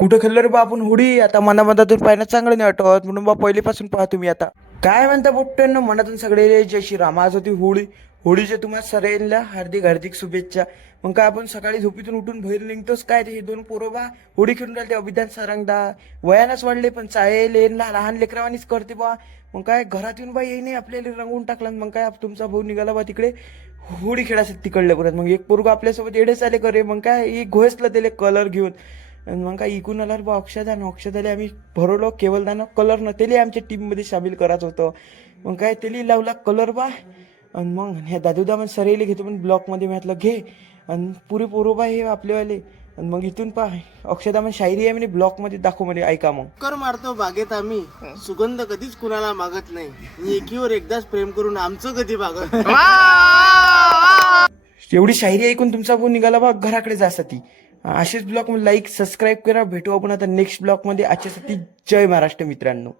कुठं खेळलो रे बा आपण होडी? आता मनामनातून पाहिलं चांगलं नाही वाटत, म्हणून बा पहिलेपासून पहा तुम्ही. आता काय म्हणता पोट्ट्यांनो, मनातून सगळे जय श्रीराम. आज होती होळी. होळीच्या तुम्हाला सगळ्यांना हार्दिक हार्दिक शुभेच्छा. मग काय आपण सकाळी झोपीतून उठून बाहेर निघतोच काय, ते हे दोन पोरं बा होळी खेळून राहिले. अभिधान सारंगदा वयानच वाढले, पण चायल लहान लेकरावानीच करते बा. मग काय घरात येऊन बा येईने आपल्याला रंगवून टाकला. मग काय तुमचा भाऊ निघाला बा तिकडे होळी खेळायसाठी तिकडल्या परत. मग एक पोरगा आपल्यासोबत येडेच आले करे. मग काय एक घोसला त्याला कलर घेऊन. आणि मग काय इकून आल्यावर बा अक्षदाने आम्ही भरवलो. केवलदानं कलर न त्याला आमच्या टीममध्ये सामील करायचं होतं. मग काय त्याला लावला कलर बा. आणि मग ह्या दादूदा मग सरेले घेतो पण ब्लॉकमध्ये म्हटलं घे. आणि पुरे पोरो बा हे आपलेवाले. आणि मग इथून पा अक्षदा मग शायरी आहे म्हणे ब्लॉकमध्ये दाखव मध्ये, ऐका मग. कर मारतो बागेत आम्ही, सुगंध कधीच कुणाला मागत नाही. एकीवर एकदाच प्रेम करून आमचं कधी भागत नाही. एवढी शायरी ऐकून तुमचा भाऊ निघाला बा घराकडे जासाठी. असेच ब्लॉग लाईक सबस्क्राईब करा. भेटू आपण आता नेक्स्ट ब्लॉग मध्ये. आजच्यासाठी जय महाराष्ट्र मित्रांनो.